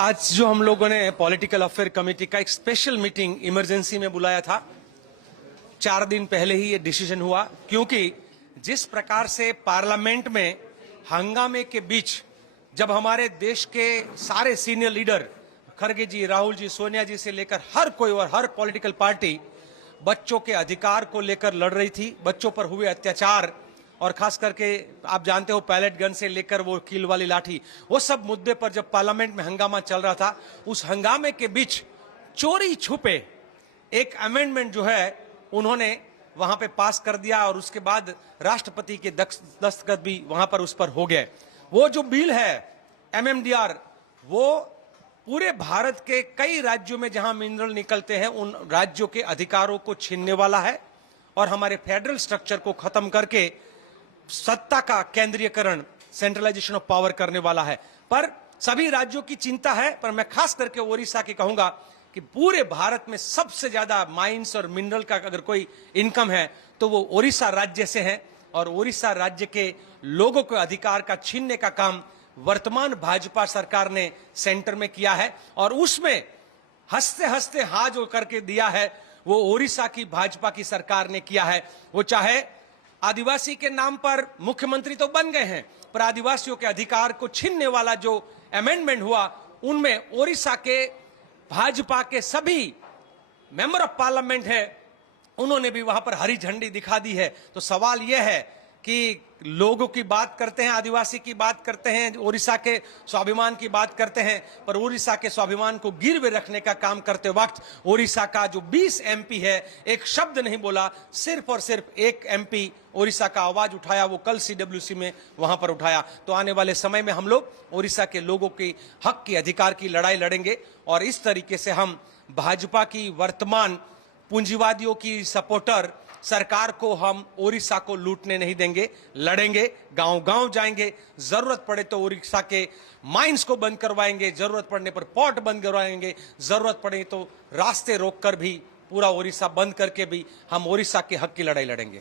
आज जो हम लोगों ने पॉलिटिकल अफेयर कमेटी का एक स्पेशल मीटिंग इमरजेंसी में बुलाया था, 4 दिन पहले ही ये डिसीजन हुआ, क्योंकि जिस प्रकार से पार्लियामेंट में हंगामे के बीच जब हमारे देश के सारे सीनियर लीडर खड़गे जी, राहुल जी, सोनिया जी से लेकर हर कोई और हर पॉलिटिकल पार्टी बच्चों के अधिकार को लेकर लड़ रही थी, बच्चों पर हुए अत्याचार और खास करके आप जानते हो पैलेट गन से लेकर वो कील वाली लाठी, वो सब मुद्दे पर जब पार्लियामेंट में हंगामा चल रहा था, उस हंगामे के बीच चोरी छुपे एक अमेंडमेंट जो है उन्होंने वहां पे पास कर दिया और उसके बाद राष्ट्रपति के दस्तखत भी वहां पर उस पर हो गए। वो जो बिल है MMDR, वो पूरे भारत के कई राज्यों में जहां मिनरल निकलते हैं उन राज्यों के अधिकारों को छीनने वाला है और हमारे फेडरल स्ट्रक्चर को खत्म करके सत्ता का केंद्रीयकरण, सेंट्रलाइजेशन ऑफ पावर करने वाला है। पर सभी राज्यों की चिंता है, पर मैं खास करके ओडिशा की कहूंगा कि पूरे भारत में सबसे ज्यादा माइंस और मिनरल का अगर कोई इनकम है तो वो ओडिशा राज्य से है और ओडिशा राज्य के लोगों के अधिकार का छीनने का काम वर्तमान भाजपा सरकार ने सेंटर में किया है और उसमें हंसते हंसते हाथ जो करके दिया है वो ओडिशा की भाजपा की सरकार ने किया है। वो चाहे आदिवासी के नाम पर मुख्यमंत्री तो बन गए हैं, पर आदिवासियों के अधिकार को छीनने वाला जो अमेंडमेंट हुआ उनमें ओडिशा के भाजपा के सभी मेंबर ऑफ पार्लियामेंट है, उन्होंने भी वहां पर हरी झंडी दिखा दी है। तो सवाल यह है कि लोगों की बात करते हैं, आदिवासी की बात करते हैं, ओडिशा के स्वाभिमान की बात करते हैं, पर ओडिशा के स्वाभिमान को गिरवे रखने का काम करते वक्त ओडिशा का जो 20 MP है एक शब्द नहीं बोला, सिर्फ और सिर्फ एक MP ओडिशा का आवाज उठाया, वो कल CWC में वहां पर उठाया। तो आने वाले समय में हम लोग ओडिशा के लोगों के हक की, अधिकार की लड़ाई लड़ेंगे और इस तरीके से हम भाजपा की वर्तमान पूंजीवादियों की सपोर्टर सरकार को हम ओडिशा को लूटने नहीं देंगे, लड़ेंगे, गांव-गांव जाएंगे, जरूरत पड़े तो ओडिशा के माइंस को बंद करवाएंगे, जरूरत पड़ने पर पोर्ट बंद करवाएंगे, जरूरत पड़े तो रास्ते रोककर भी पूरा ओडिशा बंद करके भी हम ओडिशा के हक की लड़ाई लड़ेंगे।